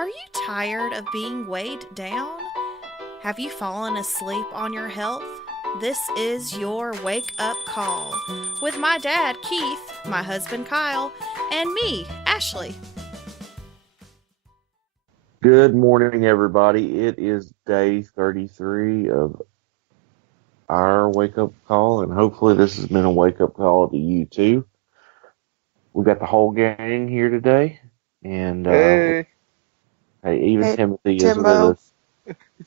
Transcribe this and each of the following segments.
Are you tired of being weighed down? Have you fallen asleep on your health? This is your wake up call with my dad, Keith, my husband, Kyle, and me, Ashley. Good morning, everybody. It is day 33 of our wake up call, and hopefully, this has been a wake up call to you too. We've got the whole gang here today, and Hey, hey, even Hey, Timothy is with Timbo. us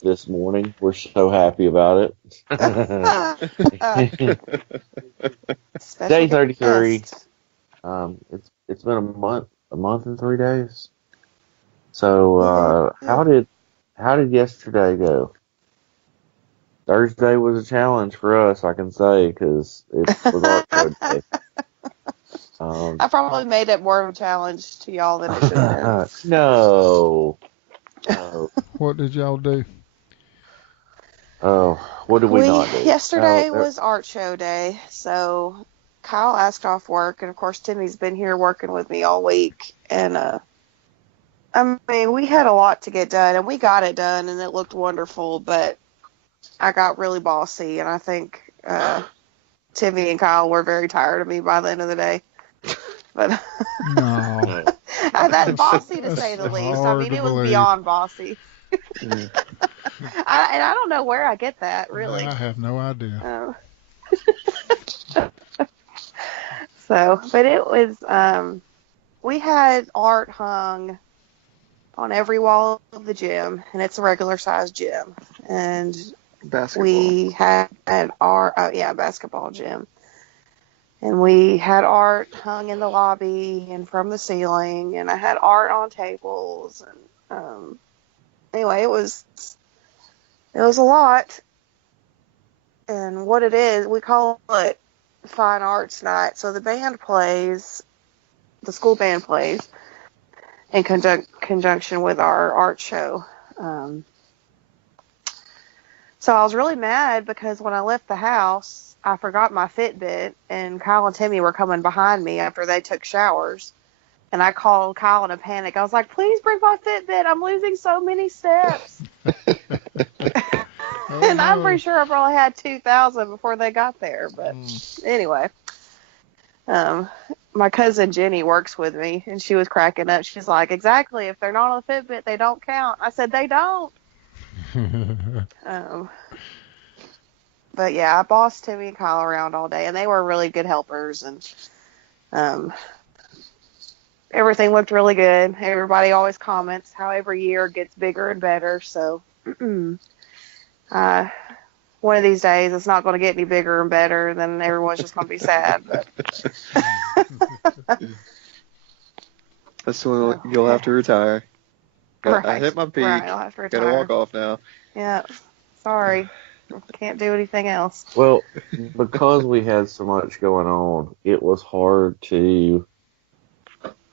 this morning. We're so happy about it. Special Day 33. guest. It's been a month and 3 days. So, Yeah. how did yesterday go? Thursday was a challenge for us, I can say, because it was art show day. I probably made it more of a challenge to y'all than it should have been. No. What did y'all do? Oh, what did we not do? Yesterday was art show day, so Kyle asked off work, and of course Timmy's been here working with me all week, and I mean we had a lot to get done, and we got it done, and it looked wonderful, but I got really bossy, and I think Timmy and Kyle were very tired of me by the end of the day. But No. that bossy to say the least. I mean, it was beyond bossy. And I don't know where I get that, really. I have no idea. But it was, we had art hung on every wall of the gym, and it's a regular sized gym. And basketball. we had art, basketball gym. And we had art hung in the lobby and from the ceiling, and I had art on tables. And anyway, it was a lot. And what it is, we call it Fine Arts Night. So the school band plays in conjunction with our art show. So I was really mad because when I left the house, I forgot my Fitbit, and Kyle and Timmy were coming behind me after they took showers. And I called Kyle in a panic. I was like, please bring my Fitbit. I'm losing so many steps. And I'm pretty sure I probably had 2,000 before they got there. But anyway, my cousin Jenny works with me, and she was cracking up. She's like, exactly. If they're not on the Fitbit, they don't count. I said, they don't. But yeah, I bossed Timmy and Kyle around all day, and they were really good helpers, and everything looked really good. Everybody always comments how every year gets bigger and better, so one of these days it's not going to get any bigger and better, and then everyone's just going to be sad. But That's when you'll have to retire. right, I hit my peak. Right, I'll have to retire. Gotta walk off now. Yeah, sorry. Can't do anything else. Well, because we had so much going on, it was hard to.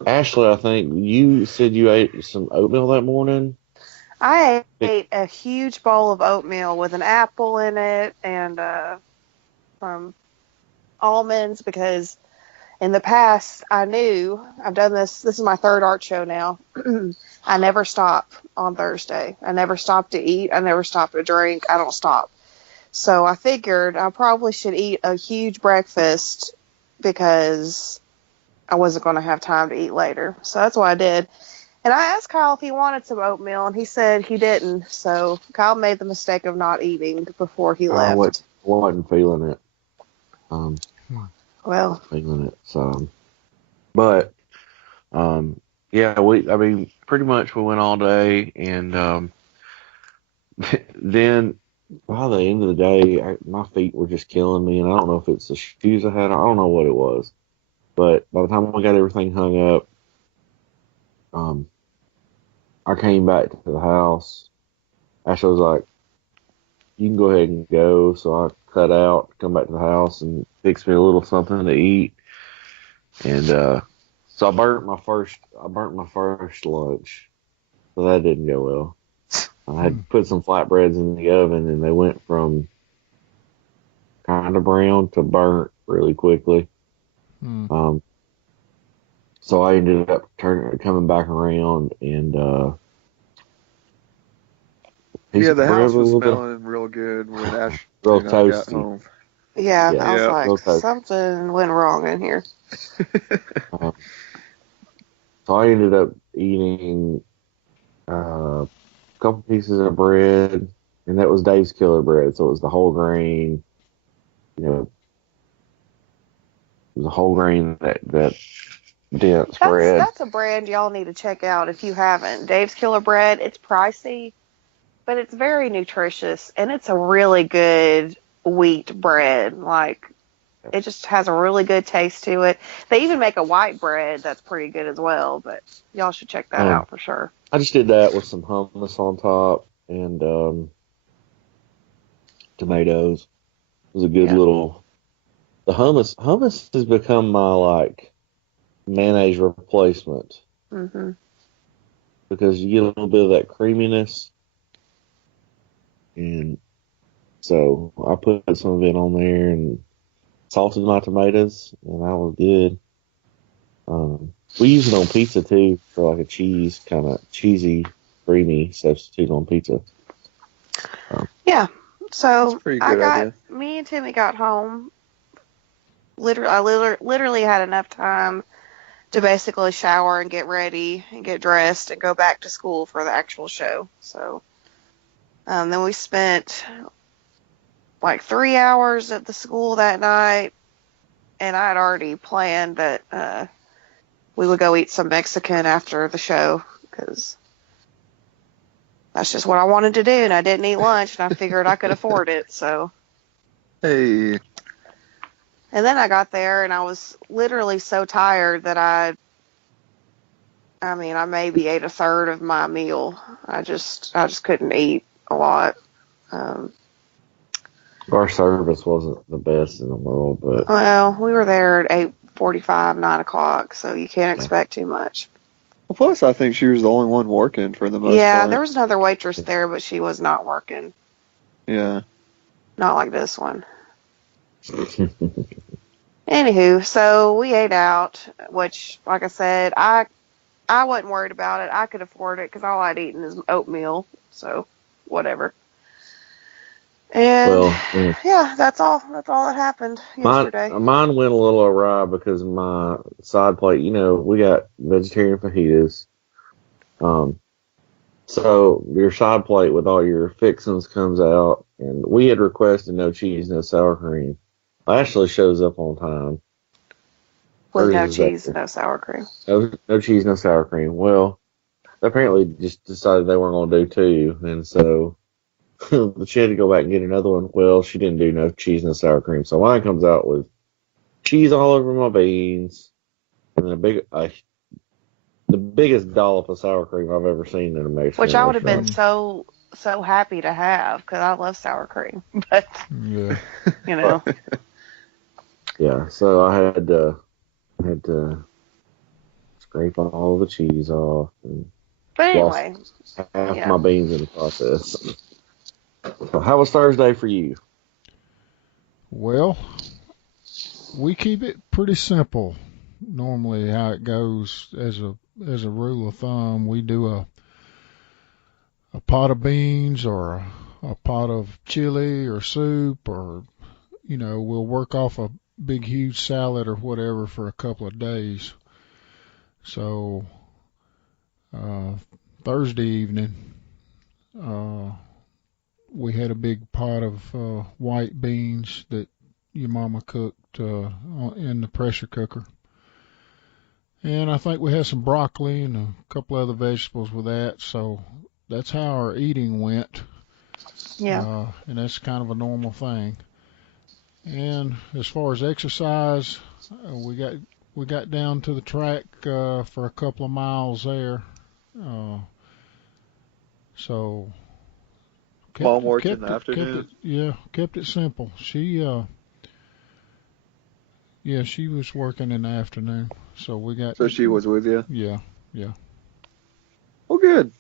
Ashley, I think you said you ate some oatmeal that morning. I ate a huge bowl of oatmeal with an apple in it and some almonds because in the past I knew I've done this. This is my third art show now. I never stop on Thursday. I never stop to eat. I never stop to drink. I don't stop. So I figured I probably should eat a huge breakfast because I wasn't going to have time to eat later. So that's what I did. And I asked Kyle if he wanted some oatmeal, and he said he didn't. So Kyle made the mistake of not eating before he left. I wasn't feeling it. Feeling it. So, but yeah, pretty much we went all day, and then by the end of the day, my feet were just killing me, and I don't know if it's the shoes I had. I don't know what it was, but by the time we got everything hung up, I came back to the house. Ashley was like, you can go ahead and go. So I cut out, come back to the house, and fix me a little something to eat. And so I burnt my first lunch. So that didn't go well. I had put some flatbreads in the oven, and they went from kind of brown to burnt really quickly. So I ended up coming back around and piece Yeah, of the bread house with a was little bit. smelling real good when Ashley Real and I got toasty. home. Yeah, Yeah, I was Yeah. like, real toasty. something went wrong in here. Um, so I ended up eating a couple pieces of bread, and that was Dave's Killer Bread. So it was the whole grain, you know, it was a whole grain that dense bread. That's a brand y'all need to check out if you haven't. Dave's Killer Bread. It's pricey, but it's very nutritious, and it's a really good wheat bread. Like, it just has a really good taste to it. They even make a white bread that's pretty good as well, but y'all should check that Um, out for sure. I just did that with some hummus on top and tomatoes. It was a good Yeah. little. The hummus has become my like mayonnaise replacement Hmm. because you get a little bit of that creaminess, and so I put some of it on there and salted my tomatoes, and that was good. We use it on pizza too for like a cheese kind of cheesy, creamy substitute on pizza. Yeah. That's a So pretty good idea. me and Timmy got home. Literally had enough time to basically shower and get ready and get dressed and go back to school for the actual show. So then we spent like 3 hours at the school that night, and I had already planned that we would go eat some Mexican after the show because that's just what I wanted to do, and I didn't eat lunch, and I figured I could afford it. So, Hey, and then I got there, and I was literally so tired that I maybe ate a third of my meal. I just couldn't eat a lot. Um, Our service wasn't the best in the world, but well, we were there at 8:45, 9 o'clock, so you can't yeah. expect too much. well, plus I think she was the only one working for the most Yeah, part. there was another waitress there, but she was not working. Yeah. Not like this one. Anywho, so we ate out, which, like I said, I wasn't worried about it. I could afford it because all I'd eaten is oatmeal, so whatever. And Well, yeah. yeah, that's all. That's all that happened yesterday. Mine went a little awry because my side plate, we got vegetarian fajitas. Um, so your side plate with all your fixings comes out, and we had requested no cheese, no sour cream. Ashley shows up on time. With Hers no is cheese, there. no sour cream. No cheese, no sour cream. Well, they apparently just decided they weren't going to do two, and so she had to go back and get another one. Well, she didn't do no cheese, no sour cream, so mine comes out with cheese all over my beans, and then the biggest dollop of sour cream I've ever seen in a Which Mexican I would have been restaurant. so happy to have because I love sour cream. But, Yeah. you know, Yeah, so I had to scrape all the cheese off and but lost anyway, half yeah. my beans in the process. So how was Thursday for you? Well, we keep it pretty simple. Normally, how it goes as a rule of thumb, we do a pot of beans or a pot of chili or soup, or we'll work off a big huge salad or whatever for a couple of days. So uh, Thursday evening, uh, we had a big pot of white beans that your mama cooked in the pressure cooker. And I think we had some broccoli and a couple other vegetables with that. So that's how our eating went. Yeah. And that's kind of a normal thing. And as far as exercise, we got down to the track for a couple of miles there. Uh, so Mom worked in kept the it kept it afternoon. yeah kept it simple. She was working in the afternoon, so we got So she was with you. yeah. Well, good.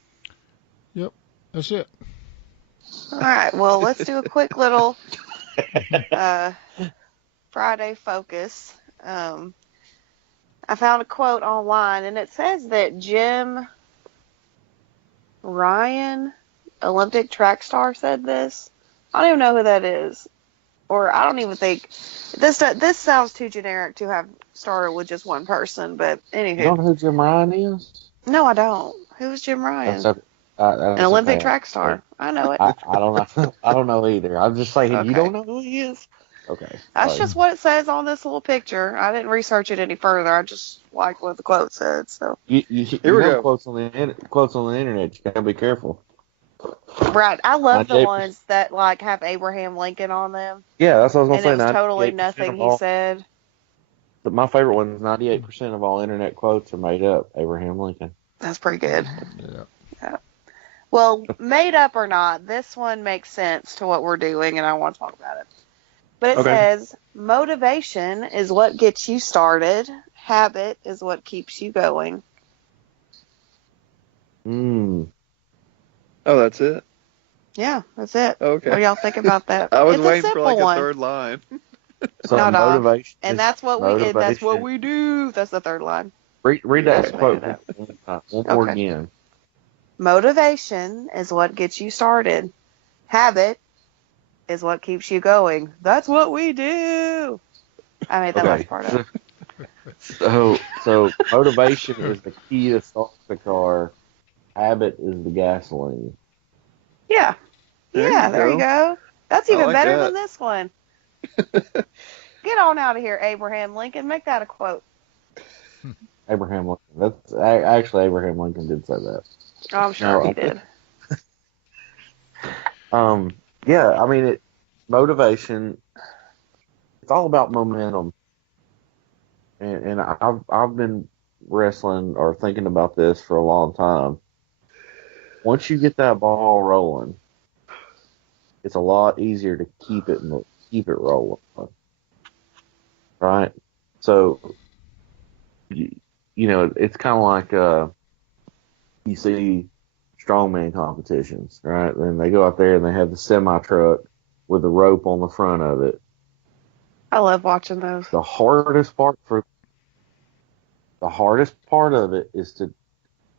Yep, that's it. All right. Well, let's do a quick little uh, Friday focus. I found a quote online, and it says that Jim Ryan Olympic track star said this. I don't even know who that is. Or I don't even think this sounds too generic to have started with just one person, but You anywho. don't know who Jim Ryan is? No, I don't. Who's Jim Ryan? That's okay. An That's Olympic okay. track star. I know it. I don't know. I don't know either. I'm just saying you Okay. don't know who he is. Okay. That's Sorry. just what it says on this little picture. I didn't research it any further. I just like what the quote said. So You Here we know go. quotes on the internet. You gotta be careful. right, I love the 98%. ones that like have Abraham Lincoln on them, Yeah, that's what I was and it gonna was say. totally 98% nothing of he all. said. My favorite one is 98% of all internet quotes are made up. Abraham Lincoln. That's pretty good. Yeah. Yeah. Well, made up or not, this one makes sense to what we're doing, and I want to talk about it. But it Okay. says motivation is what gets you started. Habit is what keeps you going. Mm. Oh, that's it? Yeah, that's it. Okay. What do y'all think about that? I was It's a waiting for simple like a one. third line. So No, dog. motivation And is that's what motivation. we do. That's the third line. Read I that just made quote it up. one time, one more Okay. again. Motivation is what gets you started. Habit is what keeps you going. That's what we do. I made that last Okay. part up. So motivation is the key to start the car. Habit is the gasoline. Yeah. There you go. That's I even like better that. than this one. Get on out of here, Abraham Lincoln. Make that a quote. Abraham Lincoln. That's actually Abraham Lincoln did say that. Oh, I'm sure No, he did. Yeah, I mean motivation. It's all about momentum, and I've been wrestling or thinking about this for a long time. Once you get that ball rolling, it's a lot easier to keep it rolling, right? So you know it's kind of like you see strongman competitions, right? And they go out there and they have the semi truck with a rope on the front of it. I love watching those. The hardest part of it is to,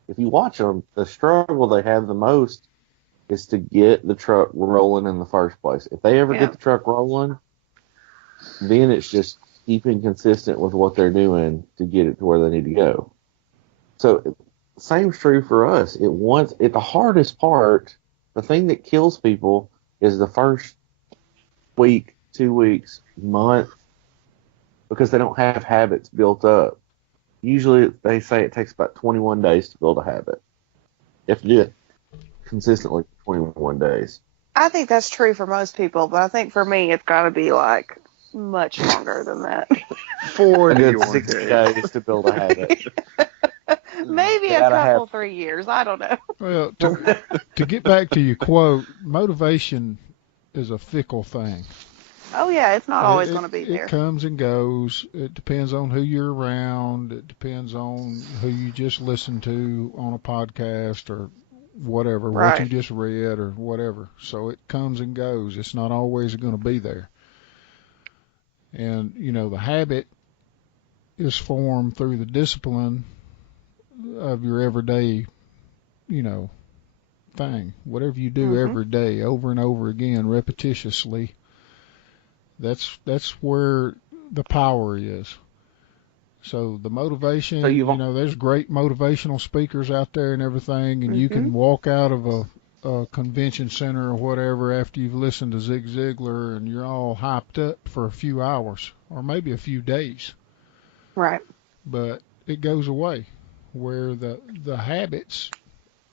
if you watch them, the struggle they have the most is to get the truck rolling in the first place. If they ever Yeah. get the truck rolling, then it's just keeping consistent with what they're doing to get it to where they need to go. So same's true for us. The hardest part, the thing that kills people is the first week, 2 weeks, month, because they don't have habits built up. Usually they say it takes about 21 days to build a habit. You have to do it consistently for 21 days. I think that's true for most people, but I think for me, it's got to be like much longer than that. A 41 good 60 days. days to build a habit. Maybe You a gotta couple, have- 3 years. I don't know. Well, to get back to your quote, motivation is a fickle thing. Oh, yeah, it's not always going to be there. It comes and goes. It depends on who you're around. It depends on who you just listen to on a podcast or whatever, what Right. you just read or whatever. So it comes and goes. It's not always going to be there. And, you know, the habit is formed through the discipline of your everyday, you know, thing. Whatever you do every day, over and over again, repetitiously, that's where the power is. So the motivation, So you know, there's great motivational speakers out there and everything, and you can walk out of a convention center or whatever after you've listened to Zig Ziglar and you're all hyped up for a few hours or maybe a few days. Right. But it goes away. Where the habits,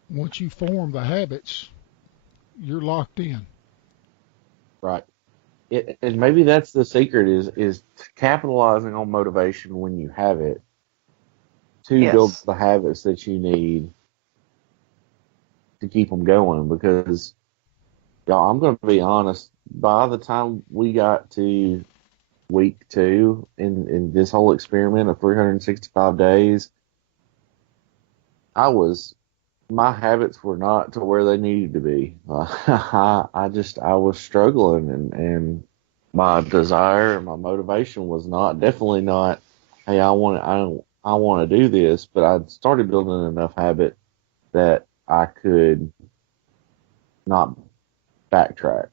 once you form the habits, you're locked in. Right. And maybe that's the secret is capitalizing on motivation when you have it to build Yes. the habits that you need to keep them going. Because, y'all, I'm going to be honest, by the time we got to week 2 in this whole experiment of 365 days, my habits were not to where they needed to be. I was struggling, and my desire and my motivation was definitely not, hey, I want to do this, but I started building enough habit that I could not backtrack.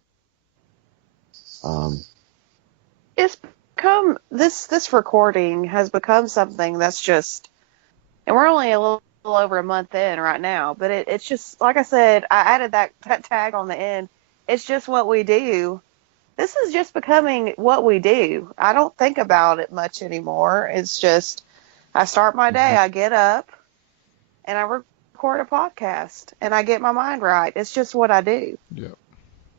It's become this recording has become something that's just, and we're only a little over a month in right now, but it's just like I said, I added that tag on the end. It's just what we do. This is just becoming what we do. I don't think about it much anymore. It's just I start my day, I get up, and I record a podcast, and I get my mind right. It's just what I do. Yep.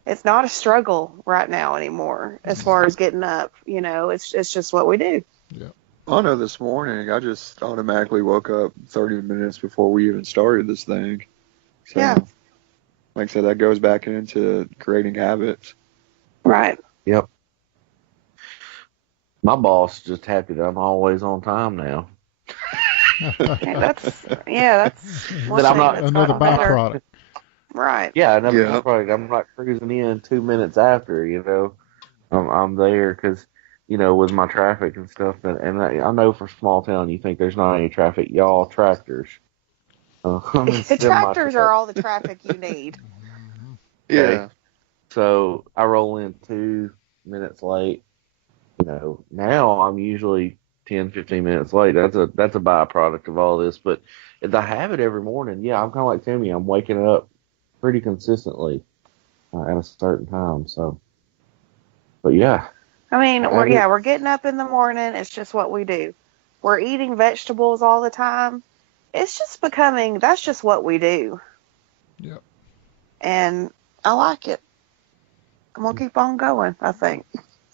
It's not a struggle right now anymore as far as getting up. It's just what we do. Yep. I know this morning I just automatically woke up 30 minutes before we even started this thing. So, Yeah. like I said, that goes back into creating habits. Right. Yep. My boss is just happy that I'm always on time now. That's That one I'm thing not- that's Another gotten better. byproduct. Right. Yeah, another Yeah. product. I'm not cruising in 2 minutes after. I'm there because, with my traffic and stuff. And I know for small town, you think there's not any traffic. Y'all tractors. I'm in Tractors semi-truck. are all the traffic you need. Okay. Yeah. So I roll in 2 minutes late. Now I'm usually 10, 15 minutes late. That's a byproduct of all this. But if I have it every morning, yeah, I'm kind of like Timmy. I'm waking up pretty consistently at a certain time. So, but yeah. I mean, I have it. we're getting up in the morning. It's just what we do. We're eating vegetables all the time. It's just becoming, that's just what we do. Yep. And I like it. I'm going to keep on going, I think.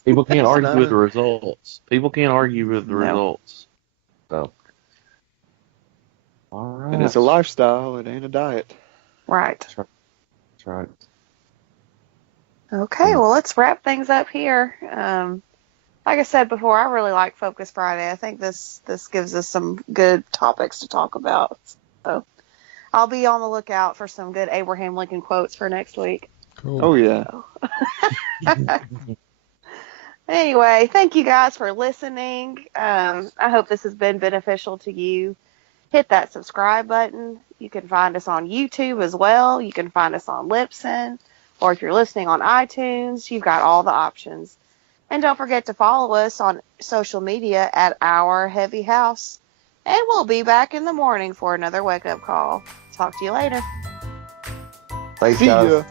People can't argue not- with the results. People can't argue with the No. results. So, all right. And it's a lifestyle. It ain't a diet. Right. That's right. Okay, well, let's wrap things up here. Like I said before, I really like Focus Friday. I think this gives us some good topics to talk about. So I'll be on the lookout for some good Abraham Lincoln quotes for next week. Cool. Oh, yeah. Anyway, thank you guys for listening. I hope this has been beneficial to you. Hit that subscribe button. You can find us on YouTube as well. You can find us on Libsyn. Or if you're listening on iTunes, you've got all the options. And don't forget to follow us on social media at Our Heavy House. And we'll be back in the morning for another wake-up call. Talk to you later. Thanks, See guys. ya.